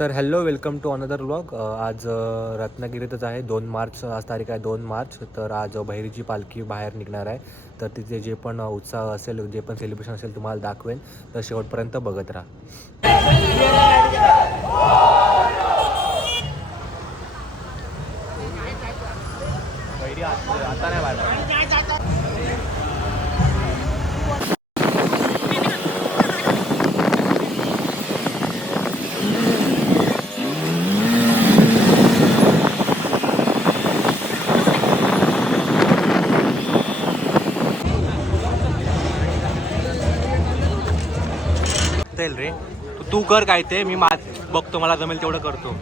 तर hello, welcome to another vlog. आज रत्नागिरीतच आहे. 2 मार्च आज तारीख आहे, 2 मार्च. तर आज बहिरीची पालखी बाहेर निघणार आहे. तर तिथे जे पण उत्साह असेल, जे पण सेलिब्रेशन असेल तुम्हाला दाखवेन. तर शेवटपर्यंत बघत राहा. बहिरी आता नाही बाहेर. रे तू कर काय ते, मी बघतो, मला जमेल तेवढं करतो.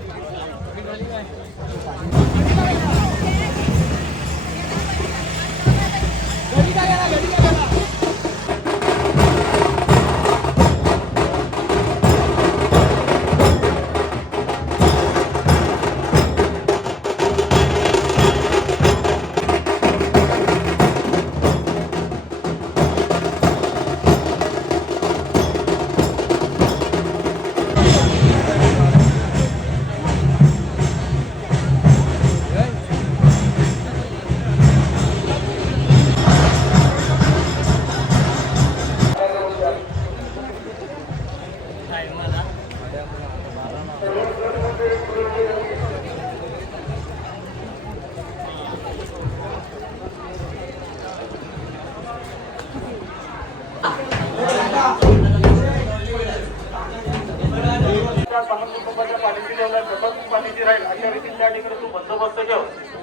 राहील अशा रीतीने त्या ठिकाणी तू बंदोबस्त ठेव.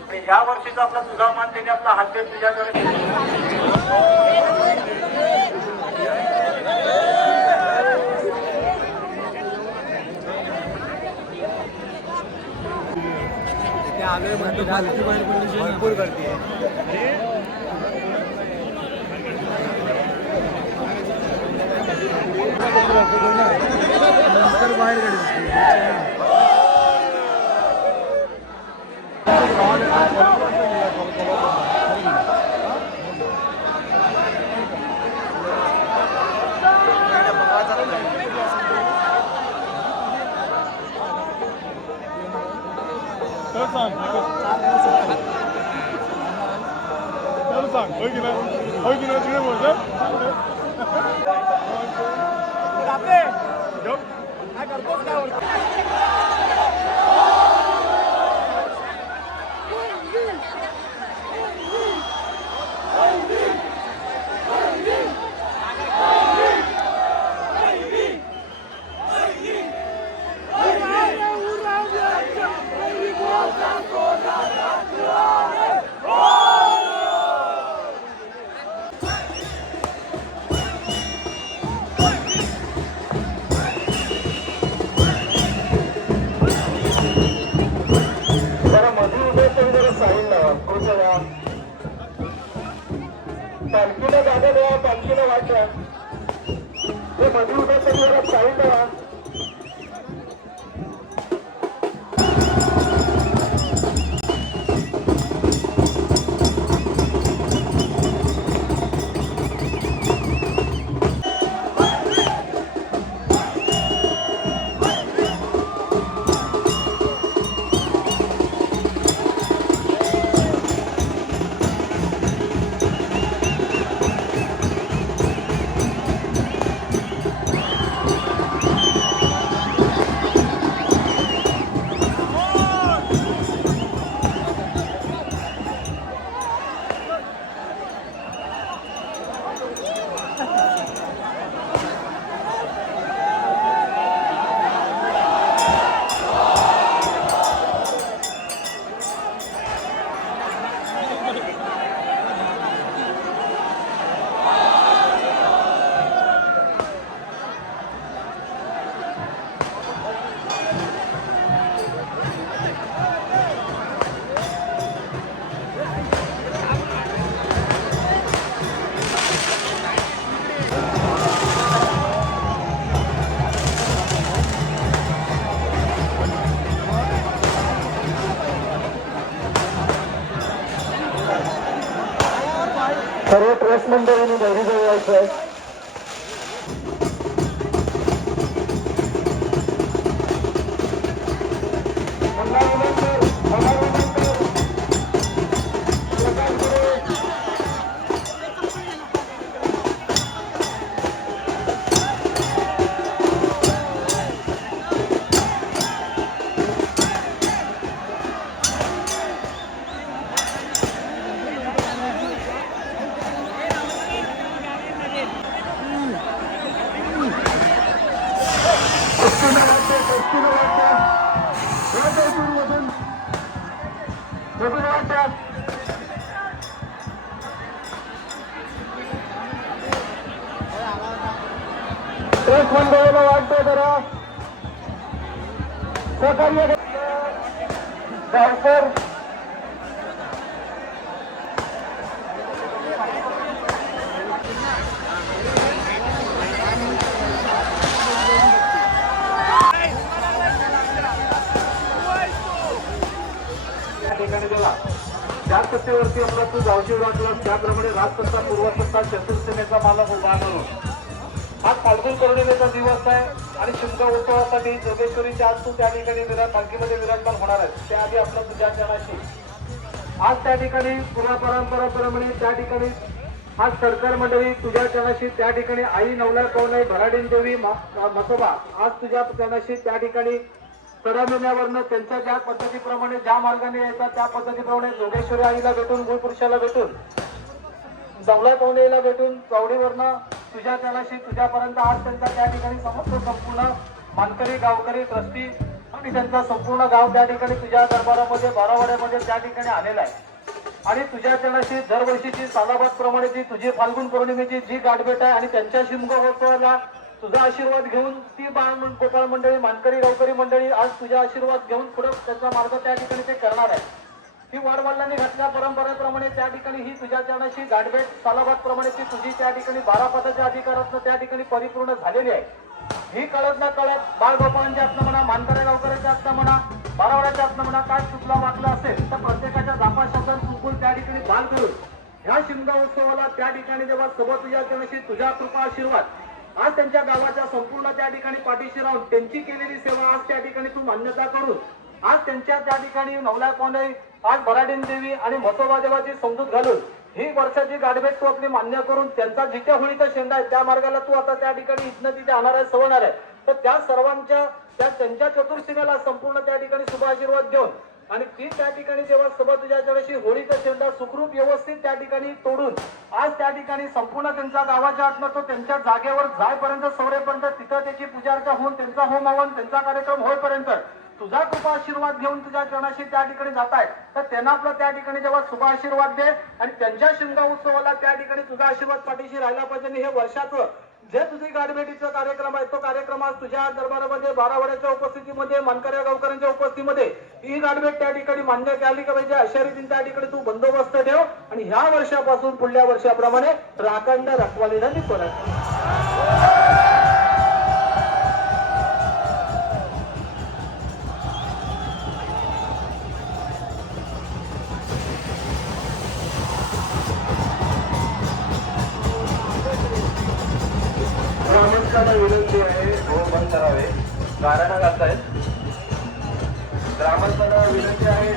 आणि ह्या वर्षीचा आपला तुझा मान त्याने आपला हात देत तुझ्याकडे. भरपूर गर्दी आहे. नंतर बाहेर पालखीला जागा द्या, पालखीला वाचा. ते मध्ये उद्या जरा साईड द्या. सर्व ट्रस्ट मंडळींनी बहिरीजवळ यायचं आहे. किलो वाटतं वजन वाटतं एक मंडळाला वाटतं जरा सहकार्य गावकर ठिकाणी गेला ज्या सत्तेवरती आपला तू गावशी वाटला त्याप्रमाणे राजसत्ता पूर्वसत्ता चतुर्सेनेचा मालक उभा करून हा फाल्गुन पौर्णिमेचा दिवस आहे आणि शिमगा उत्सवासाठी जोगेश्वरीच्या आज तू त्या ठिकाणी पालखीमध्ये विराजमान होणार आहे. त्याआधी आपल्या तुझ्या जनाशी आज त्या ठिकाणी परंपराप्रमाणे त्या ठिकाणी आज सरकार मंडळी तुझ्या जनाशी त्या ठिकाणी आई नवला कौनाई भराडीन देवी मसोबा आज तुझ्या जनाशी त्या ठिकाणी चढवण्यावरनं त्यांच्या ज्या पद्धतीप्रमाणे ज्या मार्गाने येतात त्या पद्धतीप्रमाणे जोगेश्वरी आईला भेटून मूळ पुरुषाला भेटून जवला कौनेला भेटून चौडीवरनं तुझ्या जनाशी तुझ्यापर्यंत आज त्यांचा त्या ठिकाणी समस्त संपूर्ण मानकरी गावकरी ट्रस्टी आणि त्यांचा संपूर्ण गाव त्या ठिकाणी तुझ्या दरबारामध्ये बारावाड्यामध्ये त्या ठिकाणी आलेला आहे आणि तुझ्या जनाशी दरवर्षीची सालाबाद प्रमाणे जी तुझी फाल्गुन पौर्णिमेची जी गाठभेट आहे आणि त्यांच्या शिमगा महोत्सवाला तुझा आशीर्वाद घेऊन ती गोपाळ मंडळी मानकरी गावकरी मंडळी आज तुझा आशीर्वाद घेऊन पुढे त्याचा मार्ग त्या ठिकाणी ते करणार आहे. ही वाडवडिलांनी घातल्या परंपरेप्रमाणे त्या ठिकाणी ही तुझ्या चरणाशी गाठभेट सालाबाद प्रमाणे ती तुझी त्या ठिकाणी 12 पदाच्या अधिकारातनं त्या ठिकाणी परिपूर्ण झालेली आहे. ही कळत ना कळत बाळगोपाळांच्या हातनं म्हणा मानकरी गावकऱ्यांच्या हातनं म्हणा बारावाड्याच्या हातनं म्हणा काय चुकला वाटलं असेल तर प्रत्येकाच्या जापा शब्दात चुकून त्या ठिकाणी बाल करून ह्या शिमगा उत्सवाला त्या ठिकाणी जेव्हा सोबत तुझ्या चरणाशी तुझ्या कृपा आशीर्वाद आज त्यांच्या गावाच्या संपूर्ण त्या ठिकाणी पाठीशी राहून त्यांची केलेली सेवा आज त्या ठिकाणी तू मान्यता करून आज त्यांच्या त्या ठिकाणी नवला कौंडई आज भराडीन देवी आणि म्हसोबा देवाची समजूत घालून ही वर्षाची गाठभेट तू आपली मान्य करून त्यांचा जिथे होळीचा शेंडा आहे त्या मार्गाला तू आता त्या ठिकाणी इथनं तिथे आणणार आहे सवणार आहे. तर त्या सर्वांच्या त्यांच्या चतुर्सीमेला संपूर्ण त्या ठिकाणी शुभ आशीर्वाद देऊन आणि ती त्या ठिकाणी जेव्हा सोबत तुझ्या जवळशी होळीचा शेंडा सुखरूप व्यवस्थित त्या ठिकाणी तोडून आज त्या ठिकाणी संपूर्ण त्यांच्या गावाच्या आत्मा तो त्यांच्या जागेवर जायपर्यंत सवरेपर्यंत तिथं त्याची पूजा अर्चा होऊन त्यांचा होम हवन त्यांचा कार्यक्रम होईपर्यंत तुझा कृपा आशीर्वाद घेऊन तुझ्या चरणाशी त्या ठिकाणी जात आहे. तर त्यांना आपला त्या ठिकाणी जेव्हा शुभ आशीर्वाद दे आणि त्यांच्या शिमगा उत्सवाला त्या ठिकाणी तुझा आशीर्वाद पाठीशी राहिला पाहिजे. हे वर्षाचं जे तुझी गाठभेटीचा कार्यक्रम आहे तो कार्यक्रम आज तुझ्या दरबारामध्ये बारावाड्याच्या उपस्थितीमध्ये मानकऱ्या गावकऱ्यांच्या उपस्थितीमध्ये ही गाठभेट त्या ठिकाणी मान्य केली का पाहिजे अशा रीतीने त्या ठिकाणी तू बंदोबस्त ठेव आणि ह्या वर्षापासून पुढल्या वर्षाप्रमाणे राखंड रखवालीनं निघतो. ग्रामस्थांना विनंती आहे बंद करावे गाऱ्हाणा घालतायत. ग्रामस्थांना विनंती आहे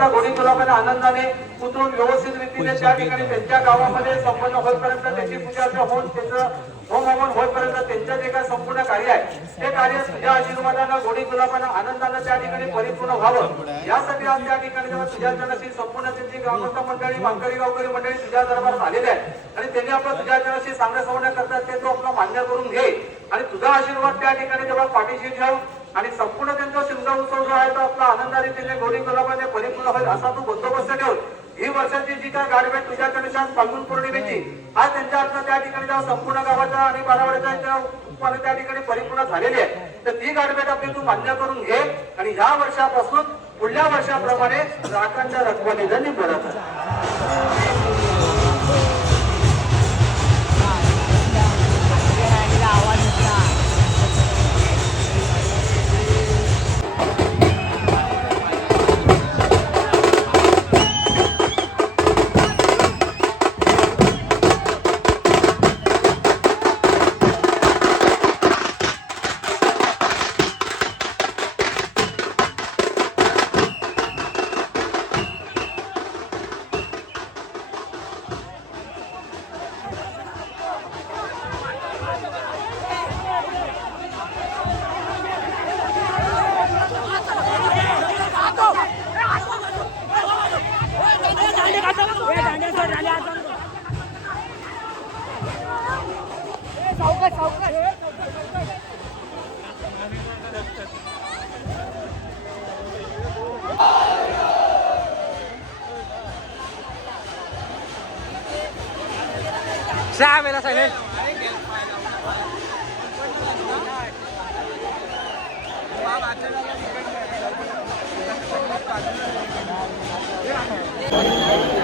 त्यांचा घोडी गुलाबाने आनंदाने उतरून व्यवस्थित रीतीने त्या ठिकाणी त्यांच्या गावामध्ये संपन्न होईपर्यंत त्याची पूजा अर्चा होऊन त्याचं होम हवन होईपर्यंत त्यांचं जे काय संपूर्ण कार्य आहे ते कार्य तुझ्या आशीर्वादानं घोडी गुलाबानं आनंदानं त्या ठिकाणी परिपूर्ण व्हावं यासाठी आज त्या ठिकाणी जेव्हा तुझ्या जनाशी संपूर्ण त्यांची ग्रामस्थ मंडळी वारकरी गावकरी मंडळी तुझ्या दरबारात आलेले आहेत आणि त्यांनी आपलं तुझ्या जनाशी सांगण्या सवण्या करतात ते तो आपला मान्य करून घे आणि तुझा आशीर्वाद त्या ठिकाणी जेव्हा पाठीशी ठेव आणि संपूर्ण त्यांचा शिमगा उत्सव जो आहे तो आपला आनंदा रीतीने घोडी गुलाबाने परिपूर्ण होईल असा तू बंदोबस्त ठेव ही वर्षाची जी काय गारबेट तुझ्या कनिशात फाल्गुन पौर्णिमेची आज त्यांच्या हातनं त्या ठिकाणी जेव्हा संपूर्ण गावाच्या आणि बारावाड्याच्या उत्पन्न त्या ठिकाणी परिपूर्ण झालेली आहे तर ती गारबेट आपली तू मान्य करून घे आणि ह्या वर्षापासून पुढल्या वर्षाप्रमाणे राखांच्या रखवाने जणी परत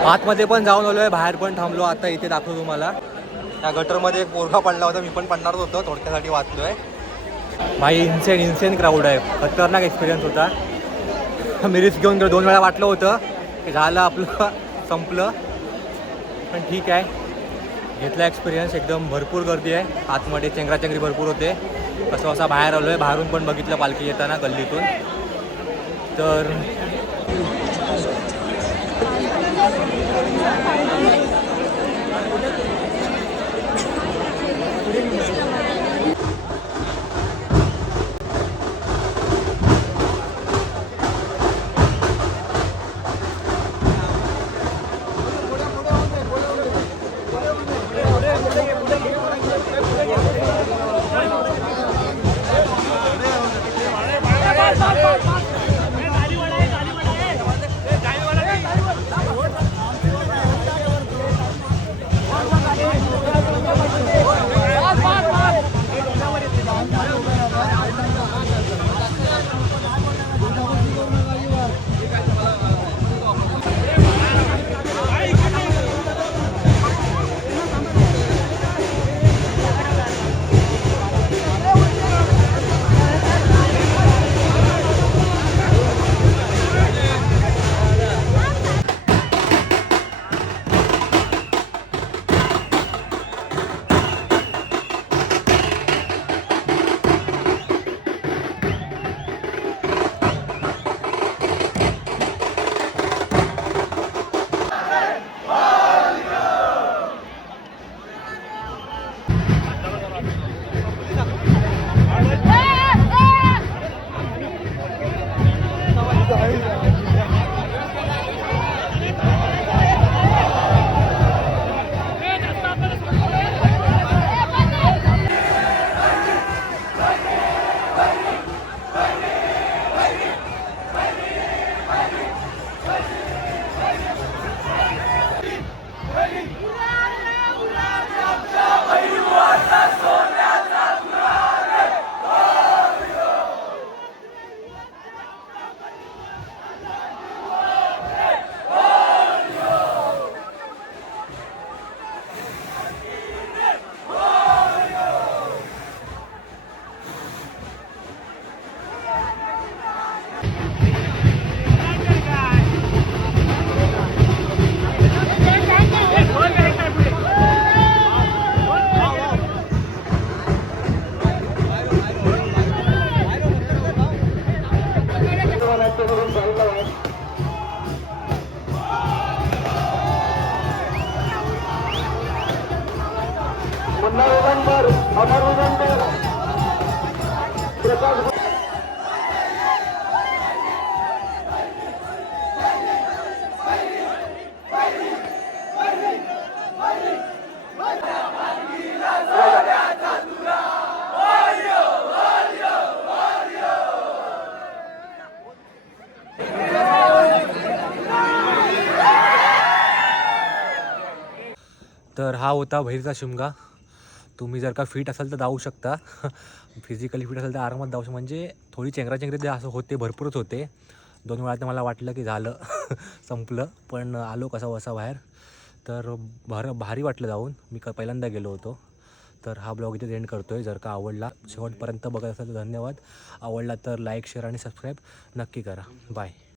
आतमध्ये पण जाऊन आलोय बाहेर पण थांबलो आता इथे दाखवतो तुम्हाला त्या गटरमध्ये एक पोरगा पडला होता मी पण पडणारच होतो थोडक्यासाठी वाचलोय भाई इन्सेन क्राऊड आहे खतरनाक एक्सपिरियन्स होता मी रिस्क घेऊन गेलो 2 वेळा वाटलं होतं की झालं आपलं संपलं पण ठीक आहे घेतला एक्सपिरियन्स एकदम भरपूर गर्दी आहे आतमध्ये चेंगराचेंगरी भरपूर होते कसं असं बाहेर आलो आहे बाहेरून पण बघितलं पालखी येताना गल्लीतून तर अमरनंदन प्रकाश तर हा होता बहिरीचा शिमगा. तुम्ही जर का फिट असाल तर जाऊ शकता. फिजिकली फिट असेल तर आरामात जाऊ शकता. म्हणजे थोडी चेंगराचेंगरी असं होते, भरपूरच होते. 2 वेळा तर मला वाटलं की झालं संपलं, पण आलो कसा बसा बाहेर. तर भारी वाटलं जाऊन. मी पहिल्यांदा गेलो होतो. तर हा ब्लॉग इथे एंड करतो आहे. जर का आवडला, शेवटपर्यंत बघत असाल तर धन्यवाद. आवडला तर लाईक, शेअर आणि सबस्क्राईब नक्की करा. बाय.